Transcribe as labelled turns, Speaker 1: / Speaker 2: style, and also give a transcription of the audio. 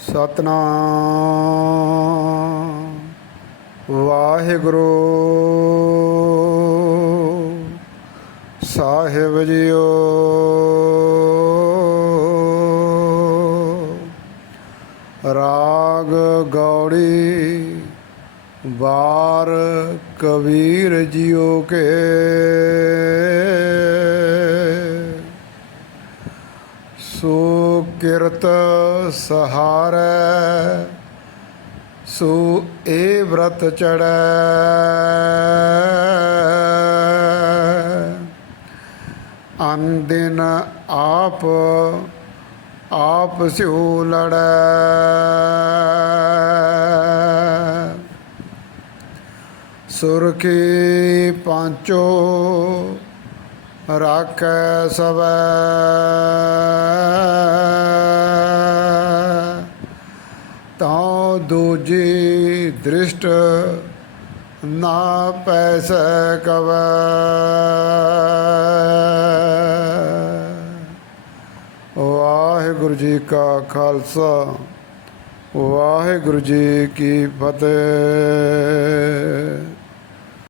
Speaker 1: ਸਤਨਾਮ। ਵਾਹਿਗੁਰੂ ਸਾਹਿਬ ਜੀਓ। ਰਾਗ ਗੌੜੀ ਬਾਰ ਕਬੀਰ ਜੀਓ ਕੇ। ਸੋ ਕਿਰਤ ਸਹਾਰੈ ਸੋ ਏ વ્રਤ ਚੜੈ ਅਨਦਿਨ ਆਪ ਆਪ ਸਿਉ ਲੜੈ। ਸੁਰਖੀ ਪਾਂਚੋ ਰਾਖੈ ਸਵੈ। ਤਾਂ ਦੂਜੀ ਦ੍ਰਿਸ਼ਟ ਨਾ ਪੈ ਸਕਵੈ ਵਾਹਿਗੁਰੂ ਜੀ ਕਾ ਖਾਲਸਾ, ਵਾਹਿਗੁਰੂ ਜੀ ਕੀ ਫਤਿਹ।